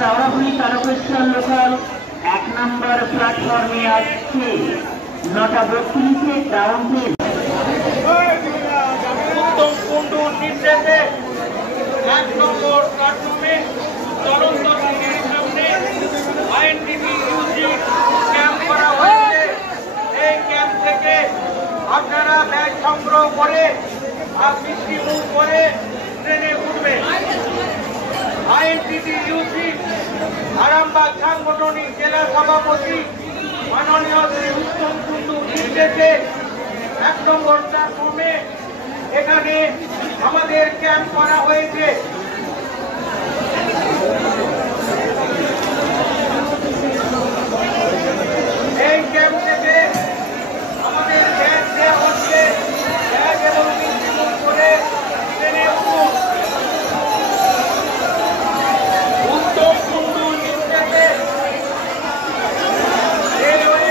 Shrabani Tarakeswar local 1 নম্বর প্ল্যাটফর্মে আসছে 9:32 ground plane. উত্তম কুণ্ডুর নির্দেশে 1 নম্বর প্ল্যাটফর্মে চলন্ত ট্রেনের সামনে আইএনটিটি ইউজি ক্যাম্প করা হয়েছে। এই ক্যাম্প থেকে আপনারা ব্যাগ সংগ্রহ করে আর মিষ্টি মুখ করে ট্রেনে উঠবেন। আইএনটিটি ইউজি আরামবাগ সাংগঠনিক জেলা সভাপতি মাননীয় শ্রী উত্তম কুণ্ডুর নির্দেশে 1 নম্বর প্ল্যাটফর্মে এখানে আমাদের ক্যাম্প করা হয়েছে। এই ক্যাম্প থেকে আমাদের ব্যাগ দেওয়া হচ্ছে। ব্যাগ এবং মিষ্টিমুখ করে ট্রেনে উঠুন। উত্তম কুণ্ডুর নির্দেশে রেলওয়ে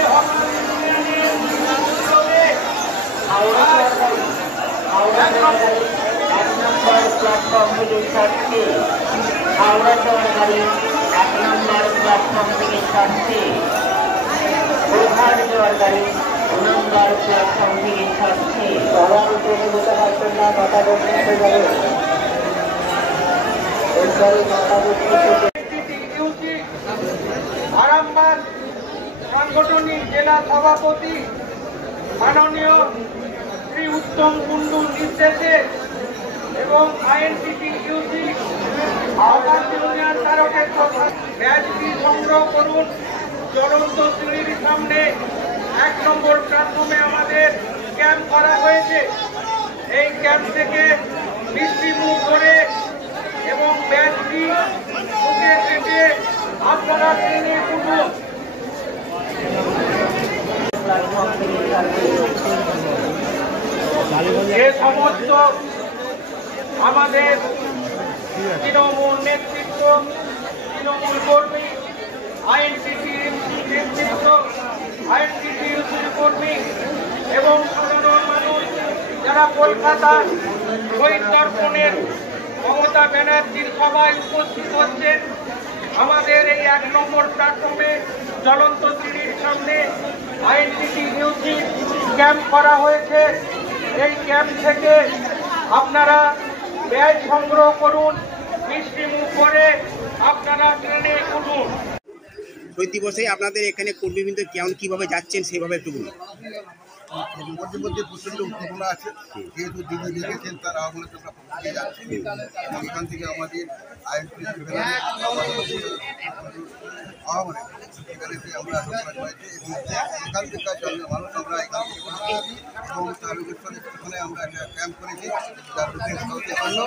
প্ল্যাটফর্ম থেকে ছাড়ছে হাওড়া যাওয়ার গাড়ি 1 নম্বর প্ল্যাটফর্ম থেকে ছাড়ছে। গোঘাট যাওয়ার গাড়ি 2 নম্বর প্ল্যাটফর্ম থেকে ছাড়ছে। সবার উপরে যেতে পারছেন না, কথা বলতে যাবে। আরামবাগ সাংগঠনিক জেলা সভাপতি মাননীয় শ্রী উত্তম কুণ্ডুর নির্দেশে এবং আইএনটিটি ইউজি আহ্বান ইউনিয়ন তারকেশ্বর ব্যাজটি সংগ্রহ করুন। চলন্ত সিঁড়ির সামনে 1 নম্বর প্ল্যাটফর্মে আমাদের ক্যাম্প করা হয়েছে। এই ক্যাম্প থেকে মিষ্টি মুখ করে এবং ব্যাজটি মুখে কেটে আপনারা ট্রেনে উঠুন। যে সমস্ত আমাদের তৃণমূল নেতৃত্ব, তৃণমূল কর্মী, আইএনটিটি নেতৃত্ব, আইএনটিটি কর্মী এবং সাধারণ মানুষ যারা কলকাতার শহীদ দর্পণের মমতা ব্যানার্জির সভায় উপস্থিত হচ্ছেন, আমাদের এই 1 নম্বর প্ল্যাটফর্মে চলন্ত সিঁড়ির সামনে আইএনটিটি ইউজি ক্যাম্প করা হয়েছে। এই ক্যাম্প থেকে আপনারা ব্যাগ সংগ্রহ করুন, মিষ্টি মুখ করে আপনারা ট্রেনে উঠুন। শহীদ দিবসে আপনাদের এখানে কর্মীবৃন্দ কেমন কিভাবে যাচ্ছেন সেভাবে একটু বলুন। মধ্যে মধ্যে প্রচণ্ড উত্তেজনা আছে, যেহেতু দিদি দেখেছেন তার আহ্বানে আমরা পৌঁছে যাচ্ছি এবং এখান থেকে আমাদের আইএনটি আহ্বানে এখানে আমরা রোপণ হয়েছে এবং এখান থেকে মানুষ আমরা এখান থেকে এবং তারকেশ্বর স্টেশনে আমরা একটা ক্যাম্প করেছি তার বুকিং জন্য।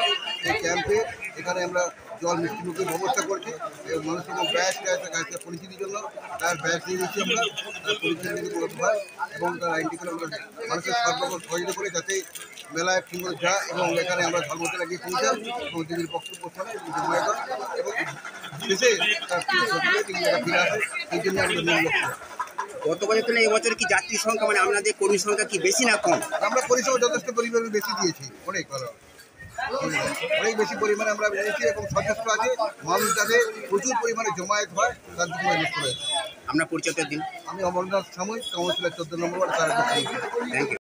এই ক্যাম্পে এখানে আমরা জল মিষ্টি মুখের ব্যবস্থা করছি এবং মানুষের ব্যাস গাছটা পরিচিতির জন্য তার ব্যাস দিয়ে দিচ্ছি আমরা, তার পরিচিতি হয় এবং তার আইনটি করে আমরা মানুষের সর্বরকম সহযোগিতা করে যাতে মেলায় সুন্দর যা এবং এখানে আমরা ধর্মতে লাগিয়ে পৌঁছাই এবং দিদির বক্তব্য শোনে এবং শেষে তার ফিরে আসে। এই জন্য আমাদের মূল লক্ষ্য। গত বছর তুলনায় এবছর কি যাত্রী সংখ্যা মানে আপনাদের কর্মী সংখ্যা কি বেশি না কম? আমরা পরিষেবা যথেষ্ট পরিমাণে বেশি দিয়েছি, অনেক ভালো, অনেক বেশি পরিমাণে আমরা দিয়েছি এবং সচেষ্ট আছে মানুষ যাতে প্রচুর পরিমাণে জমায়েত হয় তার জন্য নিশ্চিত রয়েছে। আপনার পরিচয়টা দিন। আমি অমরনাথ সাময়িক কাউন্সিলর 14 নম্বর ওয়ার্ড তারকেশ্বর। Thank you.